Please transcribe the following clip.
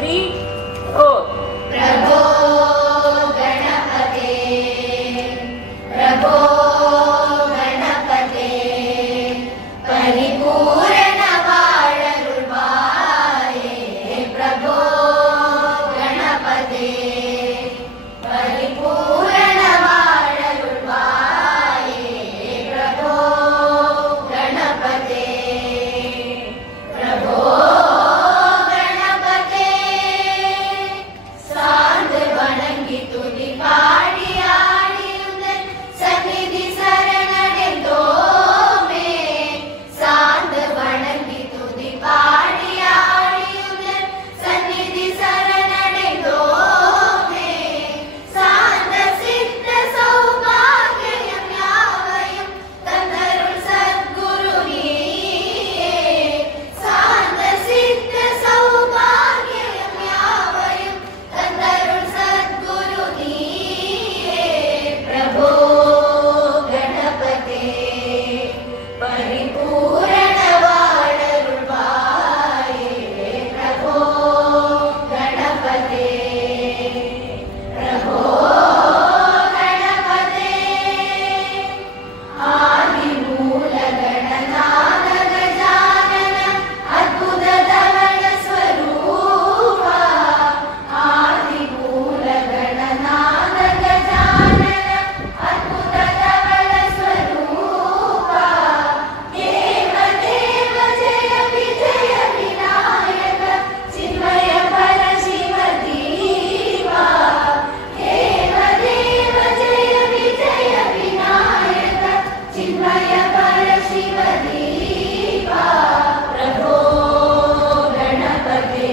3, 4. प्रभो गणपते प्रभो गणपते परिपूर्ण वाळरुळ्वाये प्रभो गणपते परिपूर्ण वाळरुळ्वाये प्रभो गणपते प्रभो गणपते சாந்து வணங்கி துதி பாடி ஆடியுந்தன் சந்நிதி சரணடைந்தோமே சாந்து வணங்கி துதி பாடி ஆடியுந்தன் சந்நிதி சரணடைந்தோமே சாந்த சித்த சௌபாகியம் யாவையும் தந்தருள் சத்குரு நீயே சாந்த சித்த சௌபாகியம் யாவையும் தந்தருள் சத்குரு நீயே பிரபோ கணபதே பரிபூரண வாழருள்வாயே பிரபோ கணபதே பிரபோ கணபதே ஆதிமூல ಗಣನಾದ ಗಜಾನನ ಅದ್ಭುತ ಧವಳ ಸ್ವರೂಪ ಆದಿಮೂಲ ಗಣನಾದ ಗಜಾನನ ಅದ್ಭುತ ಧವಳ ಸ್ವರೂಪ ದೇವ ದೇವ ಜಯ ವಿಜಯ ವಿನಾಯಕ ಚಿನ್ಮಯ ಪರ ಶಿವ ದೀಪ ದೇವ ದೇವ ಜಯ ವಿಜಯ ವಿನಾಯಕ ಚಿನ್ಮಯ ಪರ ಶಿವ ದೀಪ ಪ್ರಭೋ ಗಣಪತೆ